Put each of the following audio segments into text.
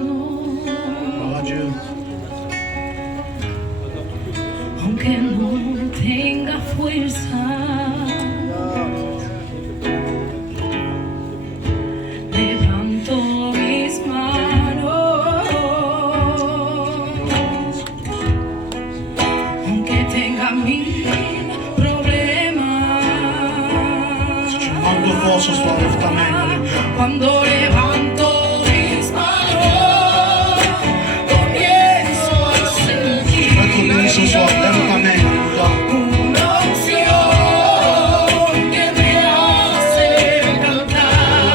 Gloire à Dieu. Aunque no tenga fuerza, levanto mis manos. Aunque tenga mil problemas, Si tu manques de force ce soir, lève ta main. Alléluia. cuando levanto mis manos, comienzo a sentir Je vais te bénir ce soir, lève ta main. Alléluia. una unción que me hace cantar.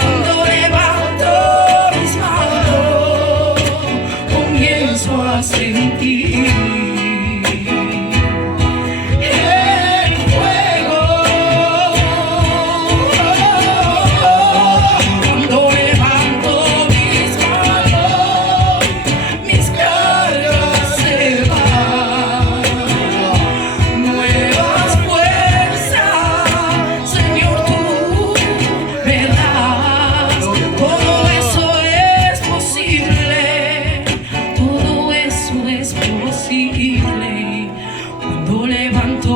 Cuando levanto mis manos, comienzo a sentir el fuego. Cuando levanto mis manos, mis cargas se van. Nuevas fuerzas, Señor, tú me das. Todo eso es posible, todo eso es posible cuando levanto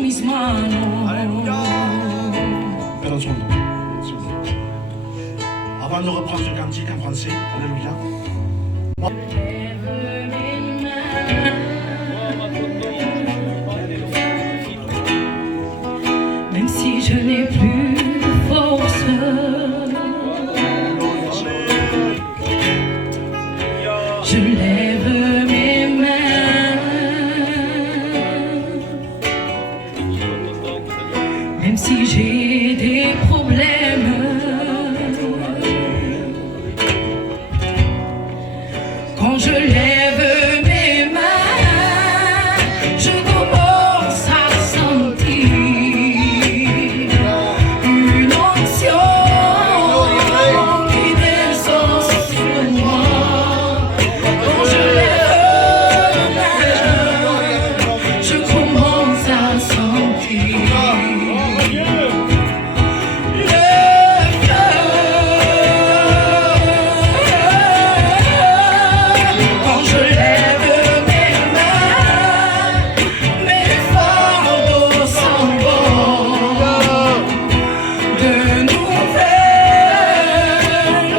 mis manos. Père dans son nom. Avant de reprendre ce cantique en français, Alléluia. Même si je n'ai plus de force, je lève mes mains. Même si j'ai des problèmes, quand je lève mes mains, je commence à sentir une onction qui descend sur moi. Quand je lève mes mains, je commence à sentir quand je lève mes mains, mes fardeaux s'en vont. De nouvelles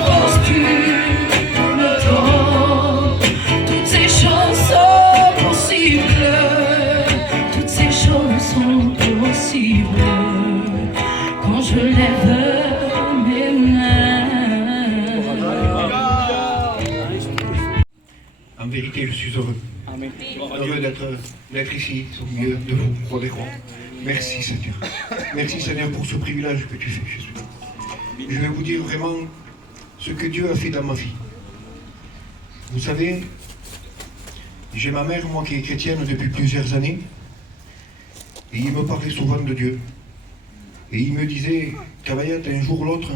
postures me tombent. Toutes ces choses sont possibles. Toutes ces choses sont possibles quand je lève mes mains. En vérité, je suis heureux. Heureux d'être ici, au milieu de vous, croix des croix. Merci Seigneur. Merci Seigneur pour ce privilège que tu fais, Jésus. Je vais vous dire vraiment ce que Dieu a fait dans ma vie. Vous savez, j'ai ma mère, moi qui est chrétienne depuis plusieurs années, et il me parlait souvent de Dieu. Et il me disait, Cavaillette, un jour ou l'autre,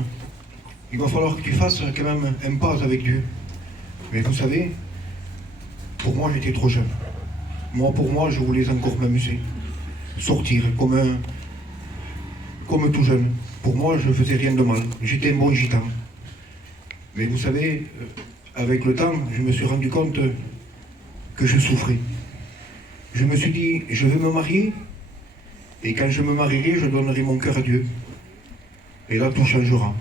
il va falloir que tu fasses quand même un pas avec Dieu. Mais vous savez, pour moi, j'étais trop jeune. Moi, pour moi, je voulais encore m'amuser, sortir comme tout jeune. Pour moi, je ne faisais rien de mal. J'étais un bon gitan. Mais vous savez, avec le temps, je me suis rendu compte que je souffrais. Je me suis dit, je vais me marier, et quand je me marierai, je donnerai mon cœur à Dieu. Et là, tout changera.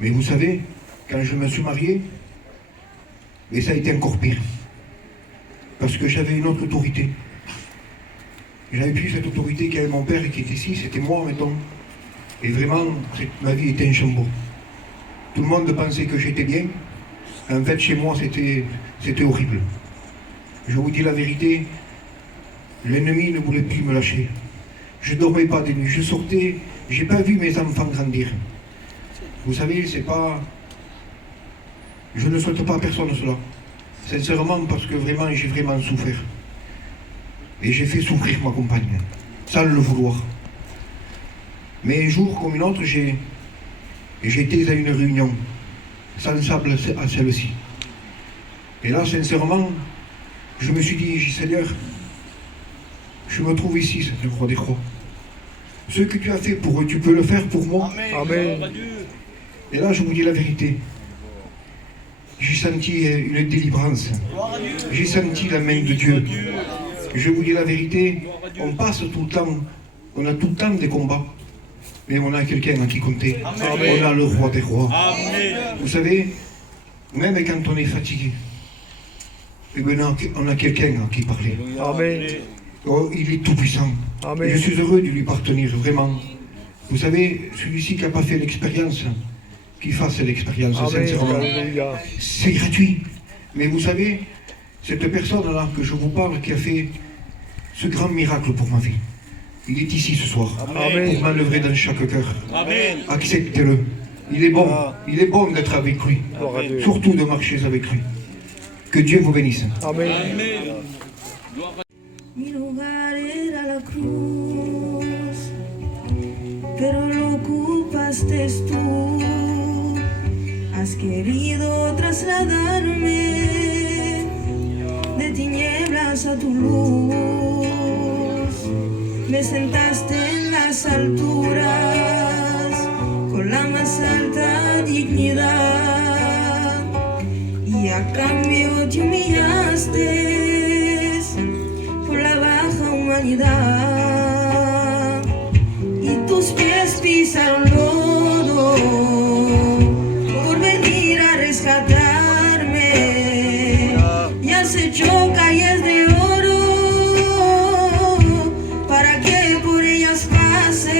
Mais vous savez, quand je me suis marié, mais ça a été encore pire. Parce que j'avais une autre autorité. J'avais plus cette autorité qu'avait mon père qui était ici, c'était moi, mettons. Et vraiment, ma vie était un chamboule. Tout le monde pensait que j'étais bien. En fait, chez moi, c'était horrible. Je vous dis la vérité, l'ennemi ne voulait plus me lâcher. Je ne dormais pas des nuits, je sortais, j'ai pas vu mes enfants grandir. Vous savez, c'est pas... Je ne souhaite pas à personne cela. Sincèrement, parce que vraiment, j'ai vraiment souffert. Et j'ai fait souffrir ma compagne, sans le vouloir. Mais un jour, comme une autre, j'étais à une réunion, semblable à celle-ci. Et là, sincèrement, je me suis dit, Seigneur, je me trouve ici, Seigneur, roi des croix. Ce que tu as fait pour eux, tu peux le faire pour moi. Amen. Et là, je vous dis la vérité. j'ai senti une délivrance. J'ai senti la main de Dieu. Je vous dis la vérité, on passe tout le temps, on a tout le temps des combats, mais on a quelqu'un à qui compter. On a le roi des rois. Vous savez, même quand on est fatigué, eh bien, on a quelqu'un à qui parler. Amen. Oh, il est tout puissant. Amen. Et je suis heureux de lui appartenir, vraiment. Vous savez, celui-ci qui n'a pas fait l'expérience, qu'il fasse l'expérience, sincèrement. Alléluia. C'est gratuit. Mais vous savez, cette personne-là que je vous parle, qui a fait ce grand miracle pour ma vie, il est ici ce soir, Amen. pour m'enlever dans chaque cœur. Acceptez-le. Il est bon d'être avec lui, Gloire à Dieu. surtout de marcher avec lui. Que Dieu vous bénisse. Amen. Mi lugar era la cruz, pero lo ocupaste tú. Has querido trasladarme de tinieblas a tu luz. Me sentaste en las alturas con la más alta dignidad y a cambio te humillaste por la baja humanidad y tus pies pisaron lodo por venir a rescatarme y has hecho calles de oro para que por ellas pase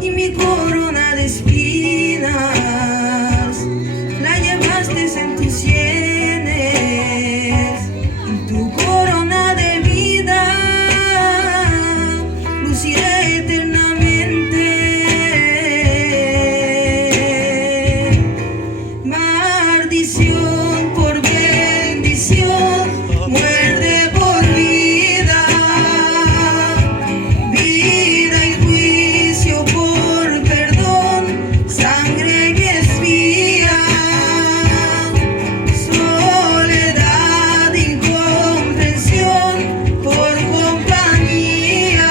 y mi corona de espinas la llevaste en tus sienes y tu corona de vida luciré eternamente. Maldición por bendición, muerte por vida, vida y juicio por perdón, sangre que expía, soledad, incomprensión por compañía,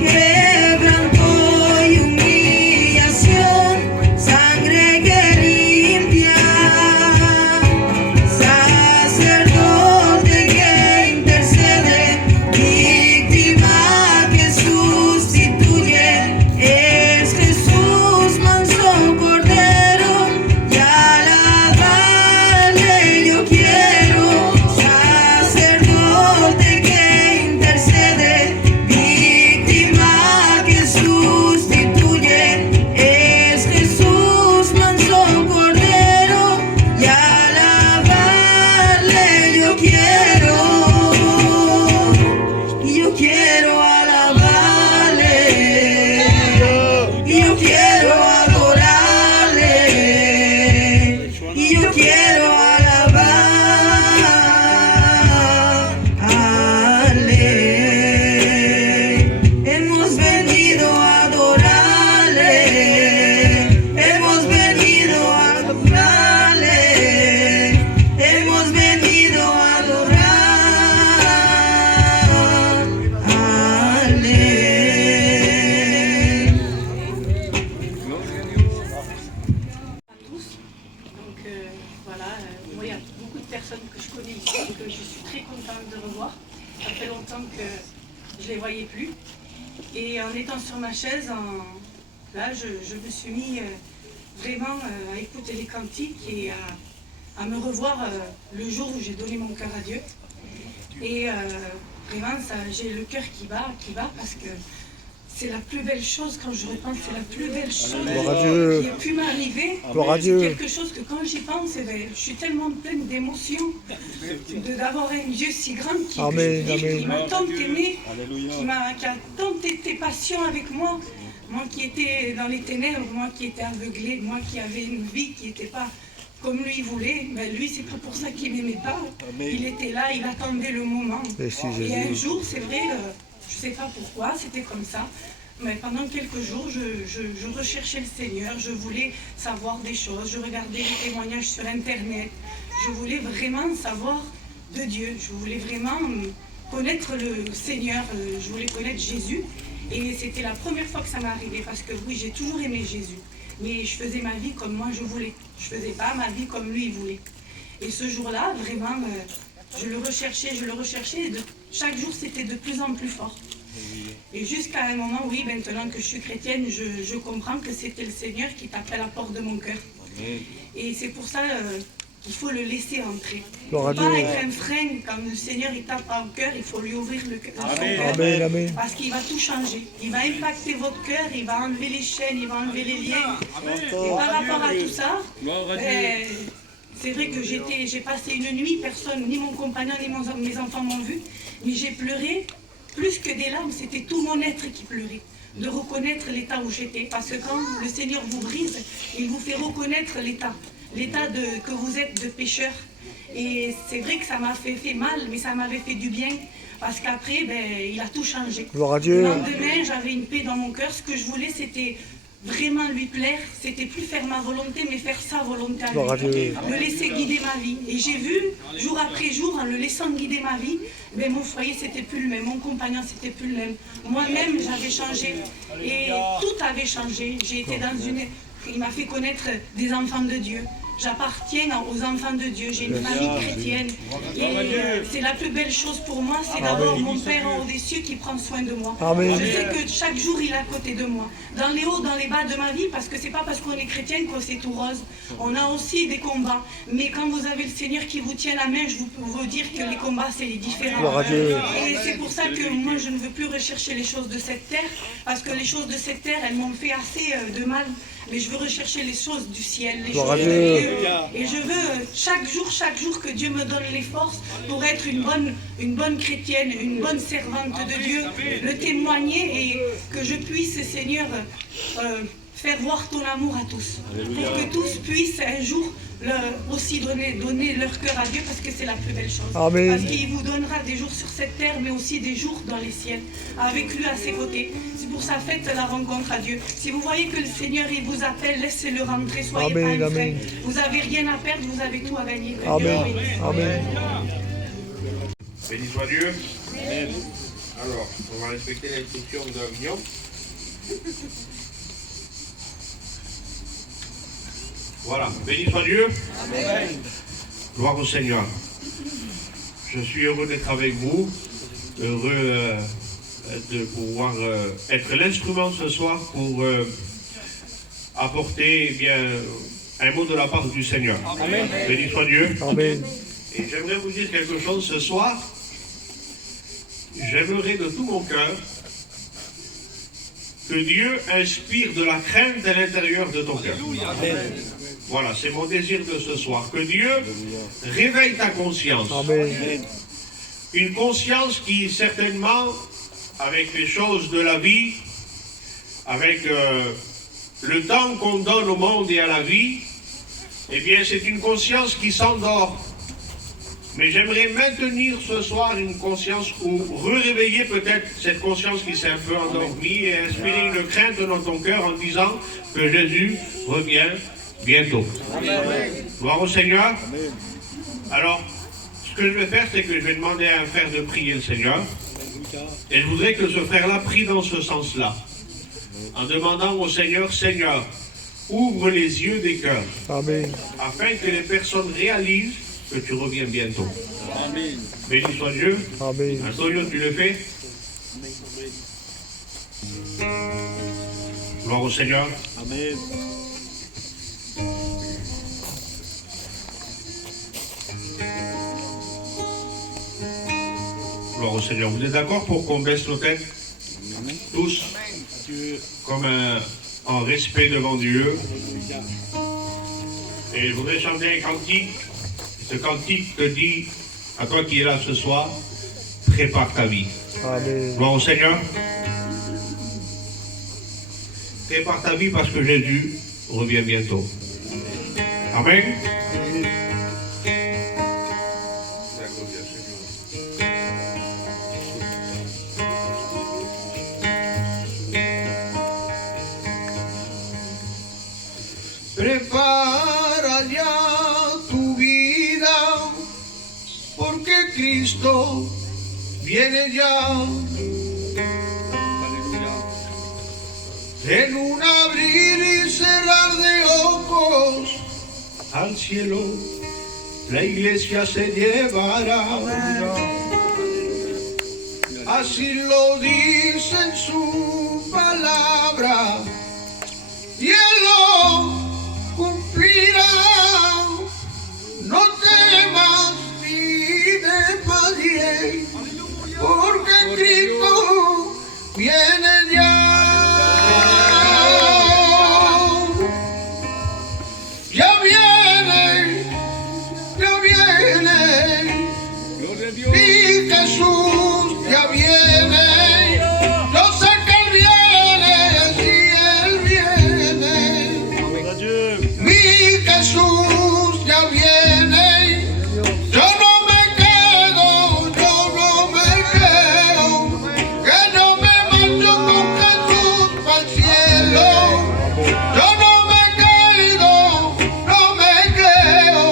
quebranto y humillación, sangre que limpia, sacerdote que intercede, víctima que sustituye, es Jesús manso cordero, y alabarle yo quiero, sacerdote que intercede, víctima que sustituye, es Jesús manso cordero, y alabarle yo quiero, y yo quiero alabarle, y yo quiero adorarle, y yo quiero alabarle. Hemos venido a adorarle, hemos venido a adorarle, hemos venido a adorarle. tous. Donc voilà, moi il y a beaucoup de personnes que je connais ici, que je suis très contente de revoir. Ça fait longtemps que je ne les voyais plus. Et en étant sur ma chaise, là je me suis mis vraiment à écouter les cantiques et à me revoir le jour où j'ai donné mon cœur à Dieu. Et vraiment, j'ai le cœur qui bat parce que c'est la plus belle chose, quand je repense, c'est la plus belle chose Gloire à Dieu. qui a pu m'arriver. Gloire à Dieu. C'est quelque chose que quand j'y pense, eh ben, je suis tellement pleine d'émotions d'avoir un Dieu si grand qui, Amen, amen. qui m'a tant aimé, qui a tant été patient avec moi. Moi qui étais dans les ténèbres, moi qui étais aveuglée, moi qui avais une vie qui n'était pas comme lui voulait, ben lui c'est pas pour ça qu'il m'aimait pas. Il était là, il attendait le moment. Merci, Et un Jésus. jour, c'est vrai, je sais pas pourquoi, c'était comme ça. Mais pendant quelques jours, je recherchais le Seigneur, je voulais savoir des choses, je regardais les témoignages sur Internet. Je voulais vraiment savoir de Dieu, je voulais vraiment connaître le Seigneur, je voulais connaître Jésus. Et c'était la première fois que ça m'est arrivé, parce que oui, j'ai toujours aimé Jésus. mais je faisais ma vie comme moi je voulais. Je faisais pas ma vie comme lui il voulait. Et ce jour-là, vraiment, je le recherchais, et chaque jour c'était de plus en plus fort. Et jusqu'à un moment, oui, maintenant que je suis chrétienne, je comprends que c'était le Seigneur qui tapait à la porte de mon cœur. Et c'est pour ça qu'il faut le laisser entrer. Il ne faut pas être un frein. Quand le Seigneur il tape au cœur, il faut lui ouvrir son cœur. Parce qu'il va tout changer. Il va impacter votre cœur, il va enlever les chaînes, il va enlever les liens. Et par rapport à tout ça, c'est vrai que j'ai passé une nuit, personne, ni mon compagnon, ni mes enfants m'ont vu, mais j'ai pleuré. Plus que des larmes, c'était tout mon être qui pleurait, de reconnaître l'état où j'étais. Parce que quand le Seigneur vous brise, il vous fait reconnaître l'état que vous êtes de pécheur. Et c'est vrai que ça m'a fait mal, mais ça m'avait fait du bien. Parce qu'après, il a tout changé. Gloire à Dieu. Le lendemain, j'avais une paix dans mon cœur. Ce que je voulais, c'était vraiment lui plaire. C'était plus faire ma volonté, mais faire sa volonté à lui. Me laisser guider ma vie. Et j'ai vu, jour après jour, en le laissant guider ma vie, mon foyer, c'était plus le même. Mon compagnon, c'était plus le même. Moi-même, j'avais changé. Et tout avait changé. J'ai été dans une... Il m'a fait connaître des enfants de Dieu. J'appartiens aux enfants de Dieu, j'ai une famille chrétienne. Et c'est la plus belle chose pour moi, c'est d'avoir mon Père au-dessus des cieux qui prend soin de moi. Je sais que chaque jour, il est à côté de moi. Dans les hauts, dans les bas de ma vie, parce que c'est pas parce qu'on est chrétienne que c'est tout rose. On a aussi des combats. Mais quand vous avez le Seigneur qui vous tient la main, je peux vous dire que les combats, c'est les différents. Et c'est pour ça que moi, je ne veux plus rechercher les choses de cette terre, parce que les choses de cette terre, elles m'ont fait assez de mal. Mais je veux rechercher les choses du ciel, les choses de Dieu. Et je veux chaque jour que Dieu me donne les forces pour être une bonne chrétienne, une bonne servante de Dieu, le témoigner et que je puisse, Seigneur, faire voir ton amour à tous. Pour que tous puissent un jour aussi donner leur cœur à Dieu, parce que c'est la plus belle chose. Amen. Parce qu'il vous donnera des jours sur cette terre, mais aussi des jours dans les ciels, avec lui à ses côtés. C'est pour ça, faites la rencontre à Dieu. Si vous voyez que le Seigneur il vous appelle, laissez-le rentrer, soyez pas un frein. Vous n'avez rien à perdre, vous avez tout à gagner. Amen. Amen. Béni soit Dieu. Amen. Alors, on va respecter l'instruction d'Avignon. Voilà, béni soit Dieu. Amen. Gloire au Seigneur. Je suis heureux d'être avec vous, heureux de pouvoir être l'instrument ce soir pour apporter un mot de la part du Seigneur. Amen. Béni soit Dieu. Amen. Et j'aimerais vous dire quelque chose ce soir. J'aimerais de tout mon cœur que Dieu inspire de la crainte à l'intérieur de ton cœur. Amen. Voilà, c'est mon désir de ce soir. Que Dieu réveille ta conscience. Amen. Une conscience qui, certainement, avec les choses de la vie, avec le temps qu'on donne au monde et à la vie, eh bien, c'est une conscience qui s'endort. Mais j'aimerais maintenir ce soir une conscience ou réveiller peut-être cette conscience qui s'est un peu endormie et inspirer une crainte dans ton cœur en disant que Jésus revient bientôt. Amen. Gloire au Seigneur. Amen. Alors, ce que je vais faire, c'est que je vais demander à un frère de prier le Seigneur. Et je voudrais que ce frère-là prie dans ce sens-là. En demandant au Seigneur, Seigneur, ouvre les yeux des cœurs. Amen. Afin que les personnes réalisent que tu reviens bientôt. Amen. Béni soit Dieu. Amen. Antonio, tu le fais. Gloire au Seigneur. Amen. Gloire au Seigneur. Vous êtes d'accord pour qu'on baisse nos têtes? Tous. Comme en respect devant Dieu. Et je voudrais chanter un cantique. Ce cantique te dit, à toi qui es là ce soir, prépare ta vie. Amen. Gloire au Seigneur. Prépare ta vie parce que Jésus revient bientôt. Amen. Prepara ya tu vida, porque Cristo viene ya. En un abrir y cerrar de ojos al cielo, la iglesia se llevará. Así lo dice en su palabra, y Él lo cumplirá. No temas ni desmayes, porque Cristo viene ya. Ya viene, ya viene, mi Jesús ya viene. Yo sé que Él viene, si Él viene. Mi Jesús ya viene. Yo no me quedo, yo no me quedo, que no me marcho con Jesús para el cielo. Yo no me quedo, no me quedo,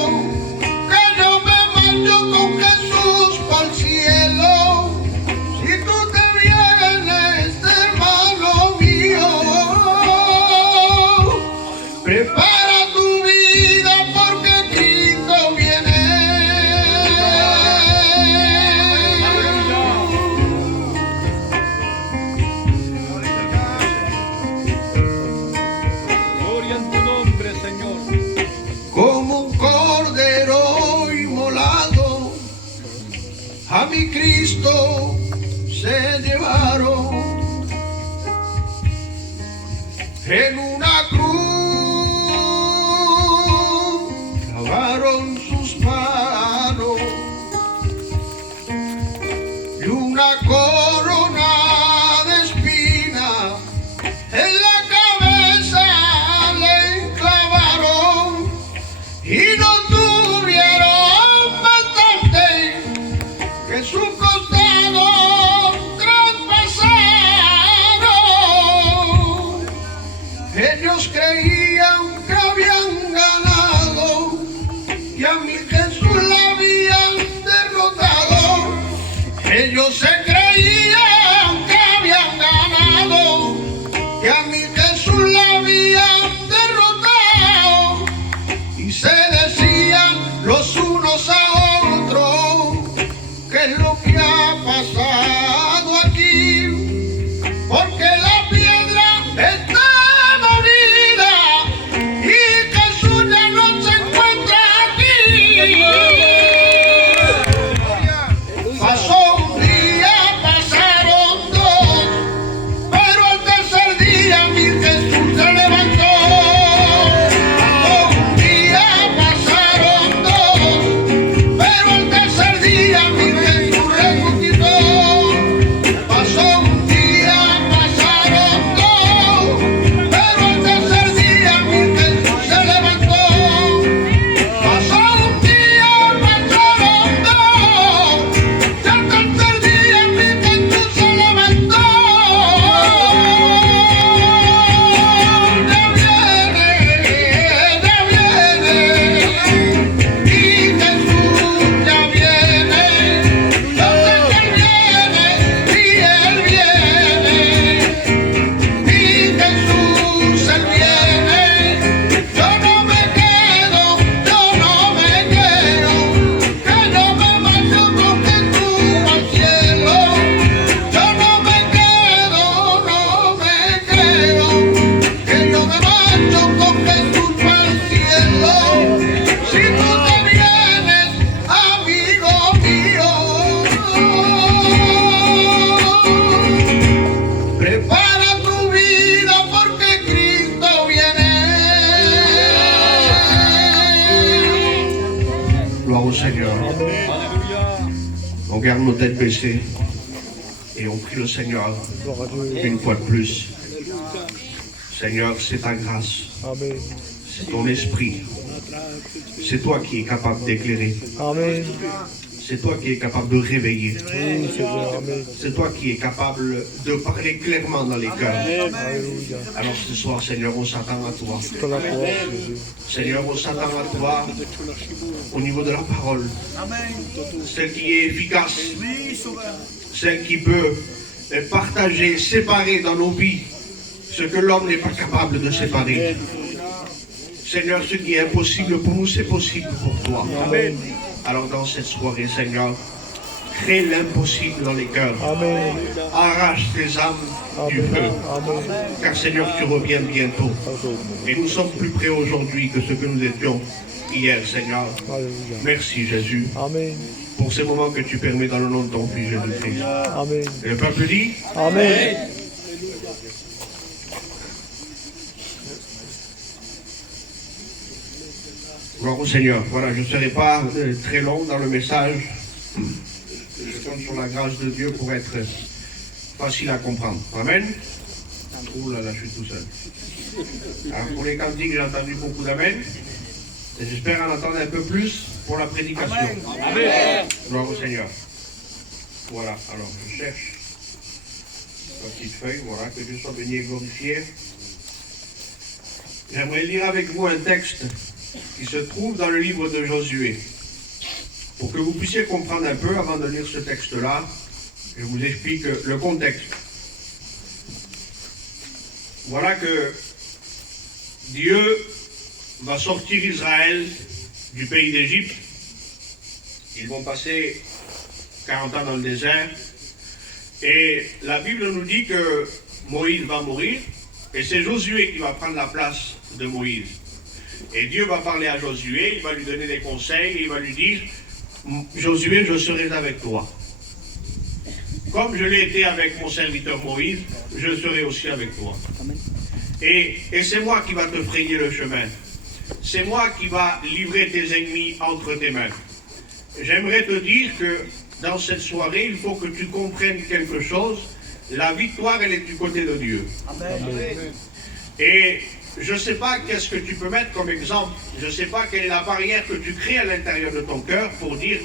que no me marcho con Jesús para el cielo. Si tú te vienes, hermano mío, prepara tu vida porque Cristo viene. Gloria en tu nombre, Señor. Como un cordero inmolado, a mi Cristo se llevaron. En una cruz clavaron sus manos y una corona de espina en la cabeza le clavaron, y no tuvieron bastante que su costado traspasaron. Ellos creían que habían ganado y a mi Jesús la habían derrotado. Ellos se creían que habían ganado y a mi Jesús la habían derrotado, y se decían los unos a otros: ¿qué es lo que ha pasado aquí? Porque la piedra está movida y Jesús ya no se encuentra aquí. Pasó un día, pasaron dos, pero al tercer día mi Jesús se levantó. Pasó un día, pasaron dos, pero al tercer día mi Jesús resucitó. Pasó un día, pasaron dos, pero al tercer día mi Jesús se levantó. Pasó un día, pasaron dos, y al tercer día mi Jesús se levantó. Ya viene, ya viene, mi Jesús ya viene. Yo sé que Él viene, y Él viene. Mi Jesús, Él viene. Yo no me quedo, yo no me quedo, que no me marcho con Jesús al cielo. Yo no me quedo, no me quedo, que yo me marcho con Jesús al cielo. Si tú te vienes, amigo mío, prepara tu vida porque Cristo viene. Gloire au Seigneur. On garde nos têtes baissées et on prie le Seigneur Gloire à Dieu. une fois de plus. Seigneur, c'est ta grâce, Amen. c'est ton esprit, c'est toi qui es capable d'éclairer, Amen. c'est toi qui es capable de réveiller, Oui, Seigneur. Amen. c'est toi qui es capable de parler clairement dans les cœurs. Alléluia. Alors ce soir, Seigneur, on s'attend à toi. Ton la gloire, Jésus. Seigneur, on s'attend à toi au niveau de la parole, celle qui est efficace, celle qui peut partager, séparer dans nos vies ce que l'homme n'est pas capable de séparer. Seigneur, ce qui est impossible pour nous, c'est possible pour toi. Amen. Alors dans cette soirée, Seigneur, crée l'impossible dans les cœurs. Amen. Arrache tes âmes du feu. Amen. Car Seigneur, tu reviens bientôt. Et nous sommes plus près aujourd'hui que ce que nous étions hier, Seigneur. Alléluia. Merci Jésus Amen. pour ces moments que tu permets dans le nom de ton Fils Jésus-Christ. Amen. Et le peuple dit Amen. gloire au Seigneur. Voilà, je ne serai pas très long dans le message. Je compte sur la grâce de Dieu pour être facile à comprendre. Amen. Oh là là, je suis tout seul. Alors pour les cantiques, j'ai entendu beaucoup d'amen. Et j'espère en entendre un peu plus pour la prédication. Amen. Gloire au Seigneur. Voilà, alors je cherche ma petite feuille, voilà, que Dieu soit béni et glorifié. J'aimerais lire avec vous un texte qui se trouve dans le livre de Josué. Pour que vous puissiez comprendre un peu, avant de lire ce texte-là, je vous explique le contexte. Voilà que Dieu va sortir Israël du pays d'Égypte. Ils vont passer 40 ans dans le désert. Et la Bible nous dit que Moïse va mourir. Et c'est Josué qui va prendre la place de Moïse. Et Dieu va parler à Josué, il va lui donner des conseils, et il va lui dire, Josué, je serai avec toi. Comme je l'ai été avec mon serviteur Moïse, je serai aussi avec toi. Et c'est moi qui va te frayer le chemin. C'est moi qui va livrer tes ennemis entre tes mains. J'aimerais te dire que dans cette soirée, il faut que tu comprennes quelque chose. La victoire, elle est du côté de Dieu. Amen. Et je ne sais pas qu'est-ce que tu peux mettre comme exemple. Je ne sais pas quelle est la barrière que tu crées à l'intérieur de ton cœur pour dire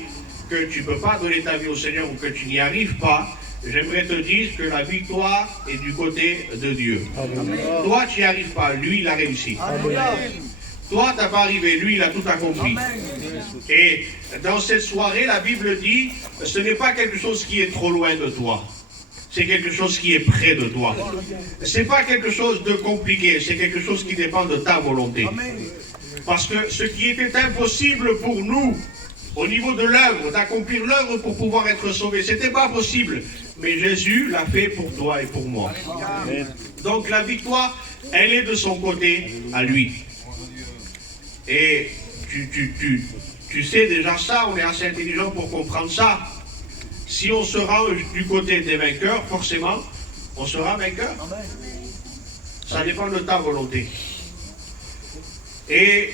que tu ne peux pas donner ta vie au Seigneur ou que tu n'y arrives pas. J'aimerais te dire que la victoire est du côté de Dieu. Amen. Toi, tu n'y arrives pas. Lui, il a réussi. Toi, tu n'as pas arrivé. Lui, il a tout accompli. Et dans cette soirée, la Bible dit, ce n'est pas quelque chose qui est trop loin de toi. C'est quelque chose qui est près de toi. Ce n'est pas quelque chose de compliqué, c'est quelque chose qui dépend de ta volonté. Parce que ce qui était impossible pour nous, au niveau de l'œuvre, d'accomplir l'œuvre pour pouvoir être sauvé, ce n'était pas possible. Mais Jésus l'a fait pour toi et pour moi. Donc la victoire, elle est de son côté à lui. Et tu sais déjà ça, on est assez intelligent pour comprendre ça. Si on se range du côté des vainqueurs, forcément, on sera vainqueur. Ça dépend de ta volonté. Et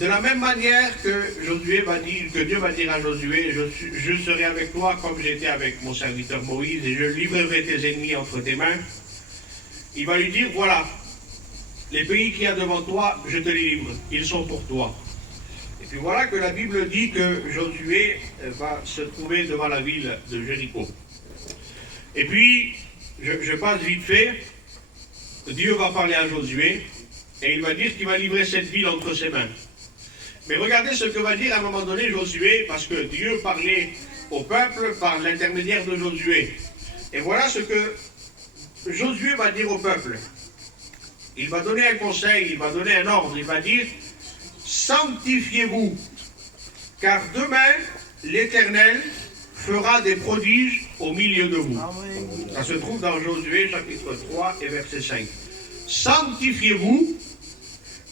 de la même manière que Josué va dire, que Dieu va dire à Josué, je serai avec toi comme j'étais avec mon serviteur Moïse, et je livrerai tes ennemis entre tes mains. Il va lui dire, voilà, les pays qu'il y a devant toi, je te les livre, ils sont pour toi. Et puis voilà que la Bible dit que Josué va se trouver devant la ville de Jéricho. Et puis, je passe vite fait, Dieu va parler à Josué, et il va dire qu'il va livrer cette ville entre ses mains. Mais regardez ce que va dire à un moment donné Josué, parce que Dieu parlait au peuple par l'intermédiaire de Josué. Et voilà ce que Josué va dire au peuple. Il va donner un conseil, il va donner un ordre, il va dire « Sanctifiez-vous, car demain, l'Éternel fera des prodiges au milieu de vous. » Ça se trouve dans Josué, chapitre 3 et verset 5. « Sanctifiez-vous,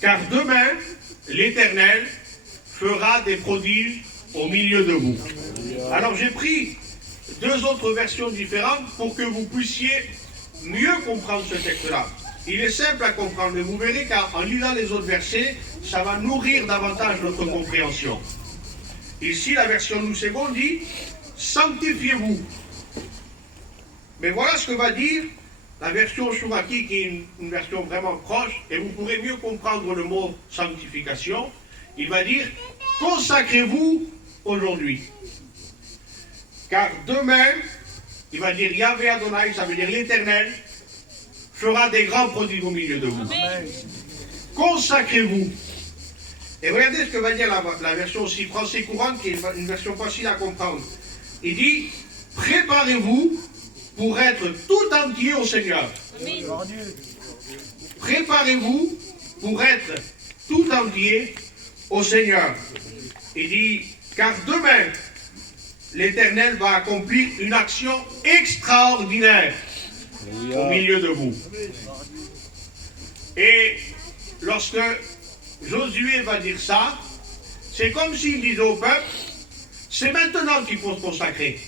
car demain, l'Éternel fera des prodiges au milieu de vous. » Alors j'ai pris deux autres versions différentes pour que vous puissiez mieux comprendre ce texte-là. Il est simple à comprendre, mais vous verrez qu'en lisant les autres versets, ça va nourrir davantage notre compréhension. Ici, la version Nous Secondes dit « Sanctifiez-vous ». Mais voilà ce que va dire la version Choumaki, qui est une version vraiment proche, et vous pourrez mieux comprendre le mot « sanctification ». Il va dire « Consacrez-vous aujourd'hui ». Car demain, il va dire « Yahvé Adonai », ça veut dire l'Éternel, fera des grands prodiges au milieu de vous. Consacrez-vous. Et regardez ce que va dire la version aussi français courante, qui est une version facile à comprendre. Il dit, préparez-vous pour être tout entier au Seigneur. préparez-vous pour être tout entier au Seigneur. Il dit, car demain, l'Éternel va accomplir une action extraordinaire au milieu de vous. Et lorsque Josué va dire ça, c'est comme s'il disait au peuple, c'est maintenant qu'il faut se consacrer.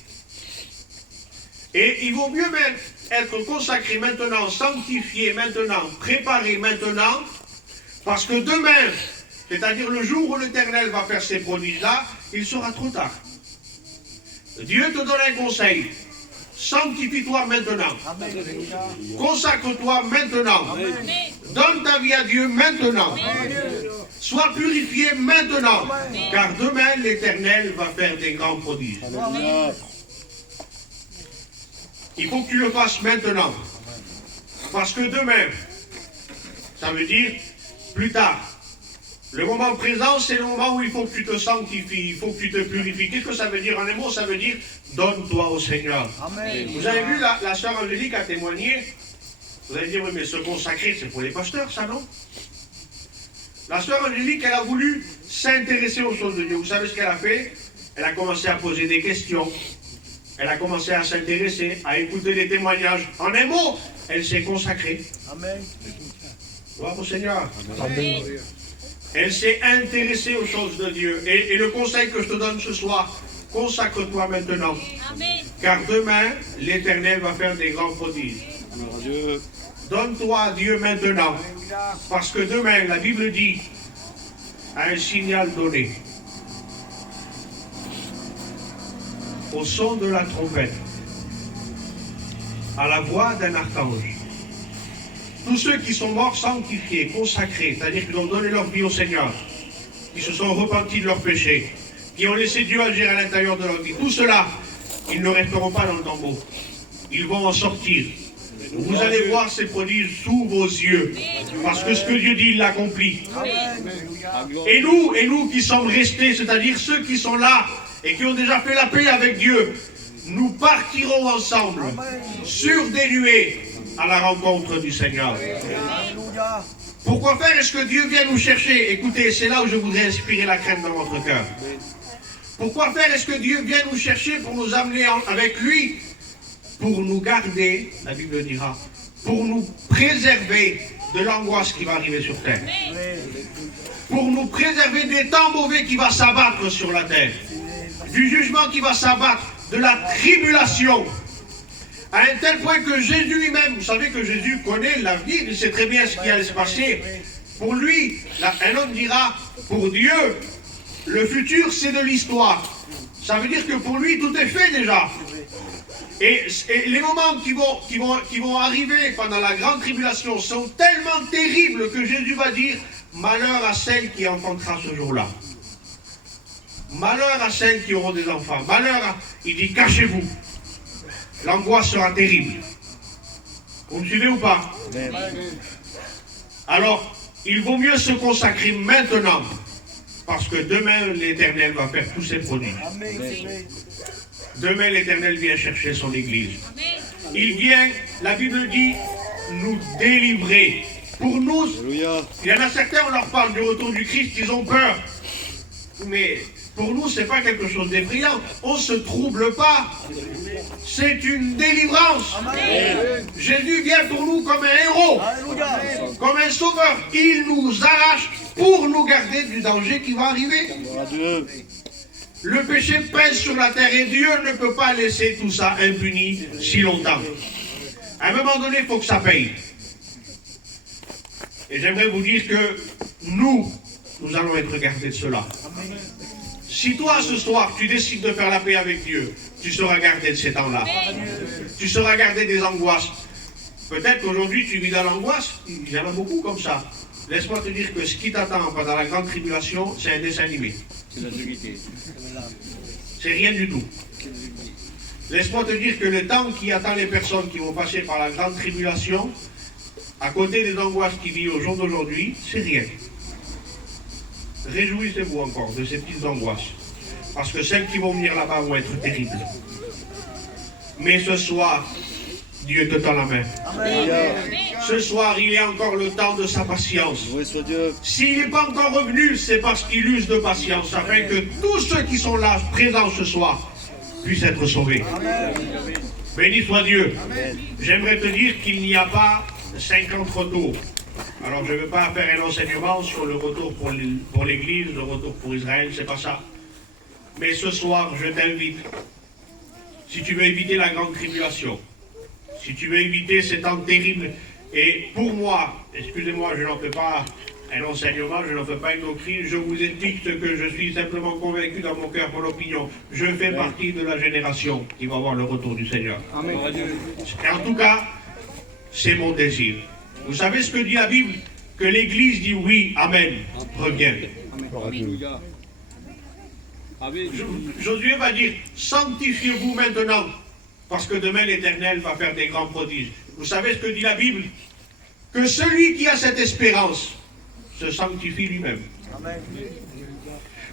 Et il vaut mieux même être consacré maintenant, sanctifié maintenant, préparé maintenant, parce que demain, c'est-à-dire le jour où l'Éternel va faire ces prodiges-là, il sera trop tard. Dieu te donne un conseil. Sanctifie-toi maintenant. Consacre-toi maintenant. Donne ta vie à Dieu maintenant. Sois purifié maintenant. Car demain, l'Éternel va faire des grands prodiges. Il faut que tu le fasses maintenant. Parce que demain, ça veut dire plus tard. Le moment présent, c'est le moment où il faut que tu te sanctifies, il faut que tu te purifies. Qu'est-ce que ça veut dire en un mot? Ça veut dire donne-toi au Seigneur. Amen. Vous avez vu, la sœur Angélique a témoigné. Vous allez dire, oui, mais se consacrer, c'est pour les pasteurs, ça, non? La sœur Angélique, elle a voulu s'intéresser aux choses de Dieu. Vous savez ce qu'elle a fait? Elle a commencé à poser des questions. Elle a commencé à s'intéresser, à écouter des témoignages. En un mot, elle s'est consacrée. Amen. Gloire au Seigneur. Amen. Elle s'est intéressée aux choses de Dieu. Et le conseil que je te donne ce soir, consacre-toi maintenant. Amen. Car demain, l'Éternel va faire des grands prodiges. Donne-toi à Dieu maintenant. Parce que demain, la Bible dit, un signal donné. Au son de la trompette, à la voix d'un archange. Tous ceux qui sont morts sanctifiés, consacrés, c'est-à-dire qui ont donné leur vie au Seigneur, qui se sont repentis de leurs péchés, qui ont laissé Dieu agir à l'intérieur de leur vie, tout cela, ils ne resteront pas dans le tombeau. Ils vont en sortir. Vous allez voir ces prodiges sous vos yeux, parce que ce que Dieu dit, il l'accomplit. Et nous qui sommes restés, c'est-à-dire ceux qui sont là et qui ont déjà fait la paix avec Dieu, nous partirons ensemble sur des nuées à la rencontre du Seigneur. Pourquoi faire? Est-ce que Dieu vient nous chercher? Écoutez, c'est là où je voudrais inspirer la crainte dans votre cœur. Pourquoi faire? Est-ce que Dieu vient nous chercher pour nous amener avec lui? Pour nous garder, la Bible dira, pour nous préserver de l'angoisse qui va arriver sur terre. Pour nous préserver des temps mauvais qui va s'abattre sur la terre. Du jugement qui va s'abattre, de la tribulation. À un tel point que Jésus lui-même, vous savez que Jésus connaît l'avenir, il sait très bien ce qui allait se passer. Pour lui, un homme dira, pour Dieu, le futur c'est de l'histoire. Ça veut dire que pour lui, tout est fait déjà. Et les moments qui vont arriver pendant la grande tribulation sont tellement terribles que Jésus va dire, malheur à celle qui enfantera ce jour-là. Malheur à celles qui auront des enfants. Il dit, cachez-vous. L'angoisse sera terrible. Vous me suivez ou pas? Alors, il vaut mieux se consacrer maintenant, parce que demain, l'Éternel va faire tous ses prodiges. Demain, l'Éternel vient chercher son Église. Il vient, la Bible dit, nous délivrer. Pour nous, il y en a certains, on leur parle du retour du Christ, ils ont peur. Mais pour nous, ce n'est pas quelque chose d'effrayant. On ne se trouble pas. C'est une délivrance. Amen. Jésus vient pour nous comme un héros, comme un sauveur. Il nous arrache pour nous garder du danger qui va arriver. Le péché pèse sur la terre et Dieu ne peut pas laisser tout ça impuni si longtemps. À un moment donné, il faut que ça paye. Et j'aimerais vous dire que nous allons être gardés de cela. Si toi, ce soir, tu décides de faire la paix avec Dieu, tu seras gardé de ces temps-là. Tu seras gardé des angoisses. Peut-être qu'aujourd'hui, tu vis dans l'angoisse. Il y en a beaucoup comme ça. Laisse-moi te dire que ce qui t'attend pendant la grande tribulation, c'est un dessin animé. C'est rien du tout. Laisse-moi te dire que le temps qui attend les personnes qui vont passer par la grande tribulation, à côté des angoisses qui vivent au jour d'aujourd'hui, c'est rien. Réjouissez-vous encore de ces petites angoisses. Parce que celles qui vont venir là-bas vont être terribles. Mais ce soir, Dieu te tend la main. Amen. Ce soir, il est encore le temps de sa patience. Loué soit Dieu. S'il n'est pas encore revenu, c'est parce qu'il use de patience, afin que tous ceux qui sont là, présents ce soir, puissent être sauvés. Béni soit Dieu. J'aimerais te dire qu'il n'y a pas 50 retours. Alors je ne veux pas faire un enseignement sur le retour pour l'Église, le retour pour Israël, c'est pas ça. Mais ce soir, je t'invite, si tu veux éviter la grande tribulation, si tu veux éviter ces temps terribles, et pour moi, excusez-moi, je n'en fais pas un enseignement, je n'en fais pas une doctrine, je vous explique ce que je suis simplement convaincu dans mon cœur, mon opinion. Je fais partie de la génération qui va voir le retour du Seigneur. Amen. Et en tout cas, c'est mon désir. Vous savez ce que dit la Bible? Que l'Église dit oui, Amen, reviens. Josué va dire, sanctifiez-vous maintenant, parce que demain l'Éternel va faire des grands prodiges. Vous savez ce que dit la Bible? Que celui qui a cette espérance se sanctifie lui-même.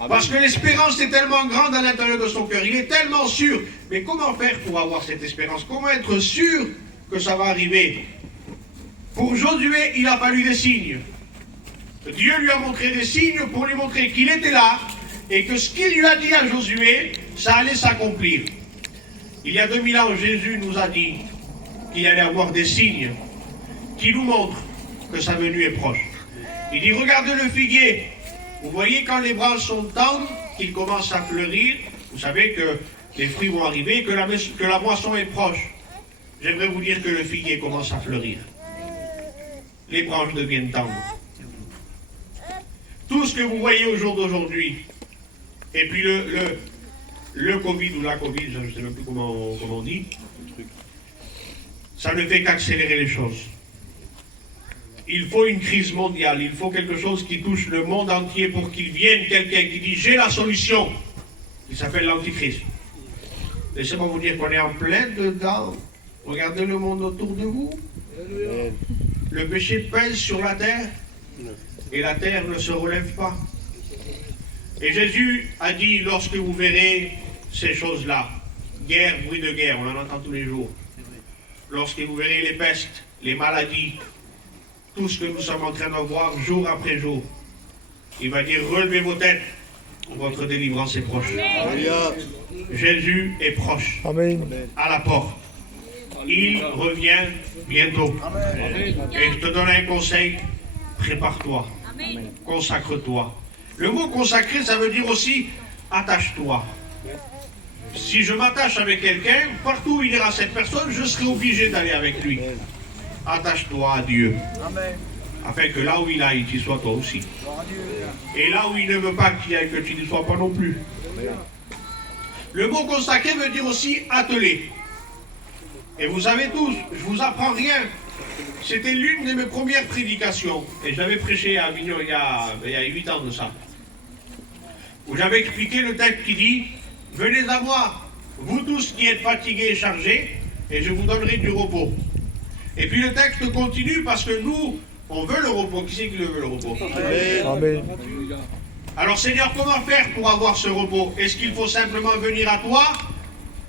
Parce que l'espérance est tellement grande à l'intérieur de son cœur, il est tellement sûr. Mais comment faire pour avoir cette espérance? Comment être sûr que ça va arriver? Pour Josué, il a fallu des signes. Dieu lui a montré des signes pour lui montrer qu'il était là et que ce qu'il lui a dit à Josué, ça allait s'accomplir. Il y a 2000 ans, Jésus nous a dit qu'il allait avoir des signes qui nous montrent que sa venue est proche. Il dit, regardez le figuier. Vous voyez quand les branches sont tendres, qu'il commence à fleurir, vous savez que les fruits vont arriver, que la moisson est proche. J'aimerais vous dire que le figuier commence à fleurir. Les branches deviennent tendres. Tout ce que vous voyez au jour d'aujourd'hui, et puis le Covid ou la Covid, je ne sais même plus comment on dit, ça ne fait qu'accélérer les choses. Il faut une crise mondiale, il faut quelque chose qui touche le monde entier pour qu'il vienne quelqu'un qui dit « j'ai la solution », qui s'appelle l'Antichrist. Laissez-moi vous dire qu'on est en plein dedans. Regardez le monde autour de vous. Le péché pèse sur la terre et la terre ne se relève pas. Et Jésus a dit, lorsque vous verrez ces choses-là, guerre, bruit de guerre, on en entend tous les jours. Lorsque vous verrez les pestes, les maladies, tout ce que nous sommes en train de voir jour après jour, il va dire, relevez vos têtes, votre délivrance est proche. Jésus est proche, Amen. à la porte. Il revient bientôt. Et je te donne un conseil, prépare-toi, consacre-toi. Le mot consacrer, ça veut dire aussi attache-toi. Si je m'attache avec quelqu'un, partout où il ira cette personne, je serai obligé d'aller avec lui. Attache-toi à Dieu. Afin que là où il aille, tu sois toi aussi. Et là où il ne veut pas qu'il aille, que tu ne sois pas non plus. Le mot consacrer veut dire aussi atteler. Et vous savez tous, je vous apprends rien. C'était l'une de mes premières prédications. Et j'avais prêché à Avignon il y a 8 ans de ça. Où j'avais expliqué le texte qui dit « Venez à moi, vous tous qui êtes fatigués et chargés, et je vous donnerai du repos. » Et puis le texte continue parce que nous, on veut le repos. Qui c'est qui le veut, le repos? Amen. Alors Seigneur, comment faire pour avoir ce repos? Est-ce qu'il faut simplement venir à toi?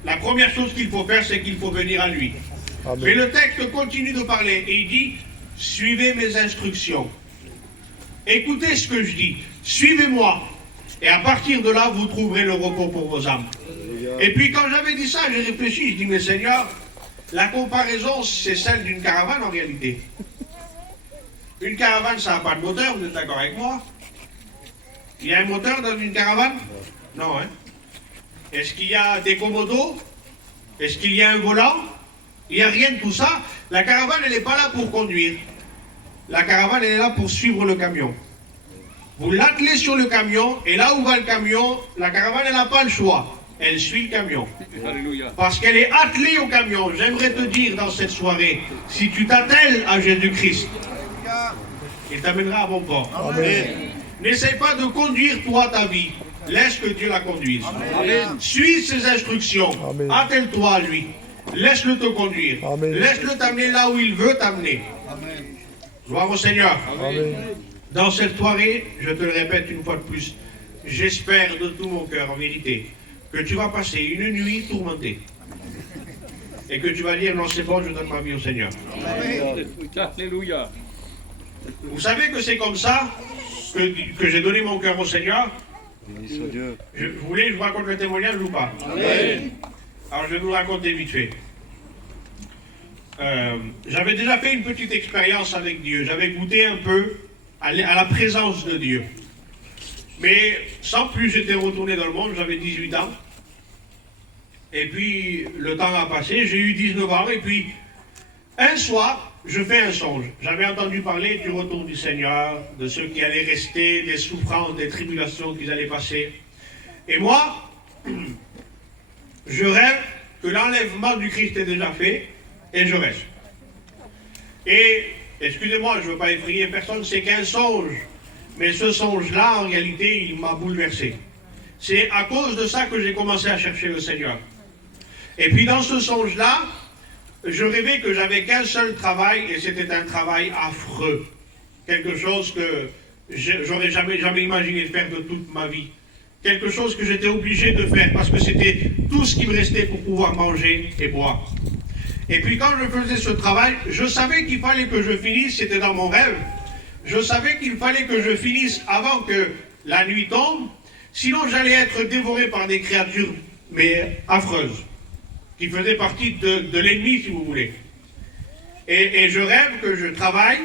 La première chose qu'il faut faire, c'est qu'il faut venir à lui. Amen. Mais le texte continue de parler et il dit, suivez mes instructions. Écoutez ce que je dis. Suivez-moi. Et à partir de là, vous trouverez le repos pour vos âmes. Et puis quand j'avais dit ça, j'ai réfléchi, je dis, mais Seigneur, la comparaison, c'est celle d'une caravane en réalité. Une caravane, ça n'a pas de moteur, vous êtes d'accord avec moi? Il y a un moteur dans une caravane? Non, hein? Est-ce qu'il y a des commodos? Est-ce qu'il y a un volant? Il n'y a rien de tout ça. La caravane, elle n'est pas là pour conduire. La caravane, elle est là pour suivre le camion. Vous l'attelez sur le camion, et là où va le camion, la caravane, elle n'a pas le choix. Elle suit le camion. Parce qu'elle est attelée au camion. J'aimerais te dire dans cette soirée, si tu t'attelles à Jésus-Christ, il t'amènera à bon port. N'essaie pas de conduire toi ta vie. Laisse que Dieu la conduise. Suis ses instructions. Attelle-toi à lui. Laisse-le te conduire. Laisse-le t'amener là où il veut t'amener. Gloire au Seigneur. Amen. Dans cette soirée, je te le répète une fois de plus, j'espère de tout mon cœur, en vérité, que tu vas passer une nuit tourmentée. et que tu vas dire, non c'est bon, je donne ma vie au Seigneur. Alléluia. Vous savez que c'est comme ça que j'ai donné mon cœur au Seigneur. Vous voulez que je vous raconte le témoignage ou pas? Amen. Alors je vais vous raconter vite fait. J'avais déjà fait une petite expérience avec Dieu. J'avais goûté un peu à la présence de Dieu. Mais sans plus, j'étais retourné dans le monde, j'avais 18 ans. Et puis, le temps a passé, j'ai eu 19 ans. Et puis, un soir, je fais un songe. J'avais entendu parler du retour du Seigneur, de ceux qui allaient rester, des souffrances, des tribulations qu'ils allaient passer. Et moi, je rêve que l'enlèvement du Christ est déjà fait, et je reste. Et, excusez-moi, je ne veux pas effrayer personne, c'est qu'un songe. Mais ce songe-là, en réalité, il m'a bouleversé. C'est à cause de ça que j'ai commencé à chercher le Seigneur. Et puis dans ce songe-là, je rêvais que j'avais qu'un seul travail, et c'était un travail affreux. Quelque chose que j'aurais jamais imaginé de faire de toute ma vie. Quelque chose que j'étais obligé de faire, parce que c'était tout ce qui me restait pour pouvoir manger et boire. Et puis quand je faisais ce travail, je savais qu'il fallait que je finisse, c'était dans mon rêve, je savais qu'il fallait que je finisse avant que la nuit tombe, sinon j'allais être dévoré par des créatures, mais affreuses, qui faisaient partie de l'ennemi, si vous voulez. Et je rêve que je travaille,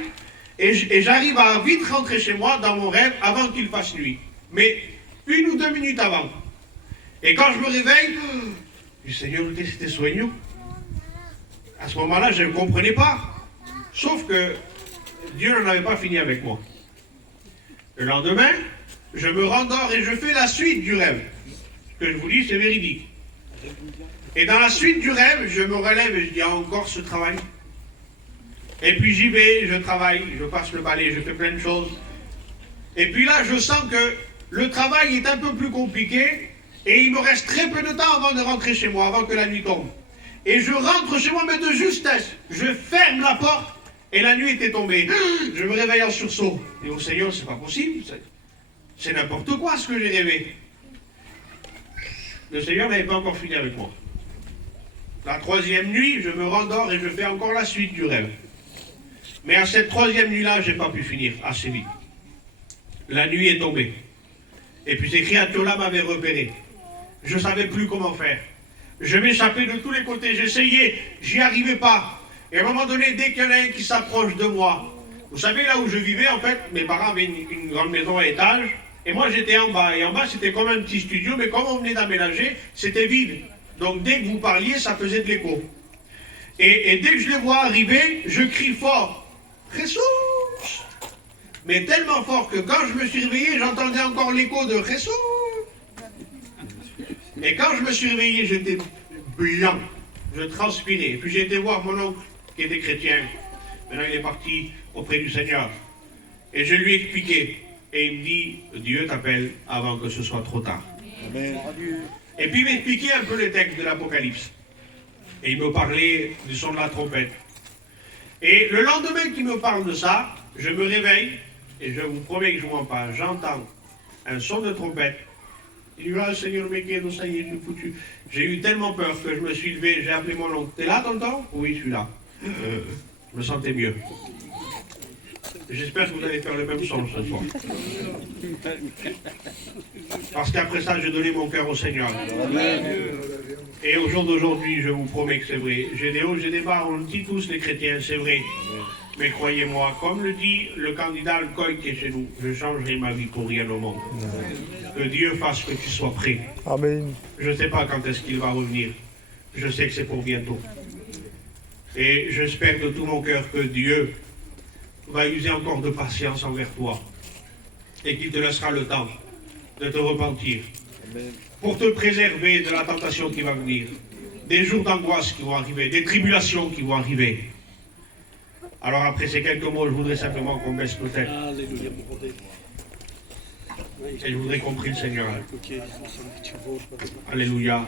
et j'arrive à vite rentrer chez moi dans mon rêve avant qu'il fasse nuit. Mais 1 ou 2 minutes avant. Et quand je me réveille, le Seigneur, c'était soignant. À ce moment-là, je ne comprenais pas. Sauf que Dieu n'en avait pas fini avec moi. Le lendemain, je me rendors et je fais la suite du rêve. Ce que je vous dis, c'est véridique. Et dans la suite du rêve, je me relève et je dis encore ce travail. Et puis j'y vais, je travaille, je passe le balai, je fais plein de choses. Et puis là, je sens que le travail est un peu plus compliqué et il me reste très peu de temps avant de rentrer chez moi, avant que la nuit tombe. Et je rentre chez moi, mais de justesse. Je ferme la porte et la nuit était tombée. Je me réveille en sursaut. Et au Seigneur, c'est pas possible. C'est n'importe quoi ce que j'ai rêvé. Le Seigneur n'avait pas encore fini avec moi. La 3e nuit, je me rendors et je fais encore la suite du rêve. Mais à cette 3e nuit-là, je n'ai pas pu finir assez vite. La nuit est tombée. Et puis ces créatures-là m'avaient repéré. Je ne savais plus comment faire. Je m'échappais de tous les côtés. J'essayais, j'y arrivais pas. Et à un moment donné, dès qu'il y en a un qui s'approche de moi, vous savez, là où je vivais, en fait, mes parents avaient une grande maison à étage. Et moi, j'étais en bas. Et en bas, c'était comme un petit studio. Mais comme on venait d'aménager, c'était vide. Donc dès que vous parliez, ça faisait de l'écho. Et dès que je les vois arriver, je crie fort. Jesús! Mais tellement fort que quand je me suis réveillé, j'entendais encore l'écho de Jesús. Et quand je me suis réveillé, j'étais blanc. Je transpirais. Et puis j'ai été voir mon oncle, qui était chrétien. Maintenant, il est parti auprès du Seigneur. Et je lui ai expliqué. Et il me dit, Dieu t'appelle avant que ce soit trop tard. Amen. Et puis il m'expliquait un peu le texte de l'Apocalypse. Et il me parlait du son de la trompette. Et le lendemain qu'il me parle de ça, je me réveille, et je vous promets que je ne mens pas, j'entends un son de trompette. Il dit, ah, Seigneur, mais qu'est-ce que ça y est, je suis foutu. J'ai eu tellement peur que je me suis levé, j'ai appelé mon oncle. T'es là, tonton? Oui, je suis là. Je me sentais mieux. J'espère que vous allez faire le même son ce soir. Parce qu'après ça, j'ai donné mon cœur au Seigneur. Et au jour d'aujourd'hui, je vous promets que c'est vrai. J'ai des hauts, j'ai des bas, on le dit tous les chrétiens, c'est vrai. Mais croyez-moi, comme le dit le candidat Alcoy qui est chez nous, je changerai ma vie pour rien au monde. Que Dieu fasse que tu sois prêt. Amen. Je ne sais pas quand est-ce qu'il va revenir. Je sais que c'est pour bientôt. Et j'espère de tout mon cœur que Dieu va user encore de patience envers toi. Et qu'il te laissera le temps de te repentir. Amen. Pour te préserver de la tentation qui va venir. Des jours d'angoisse qui vont arriver. Des tribulations qui vont arriver. Alors après ces quelques mots, je voudrais simplement qu'on baisse nos têtes. Et je voudrais qu'on prie le Seigneur. Alléluia.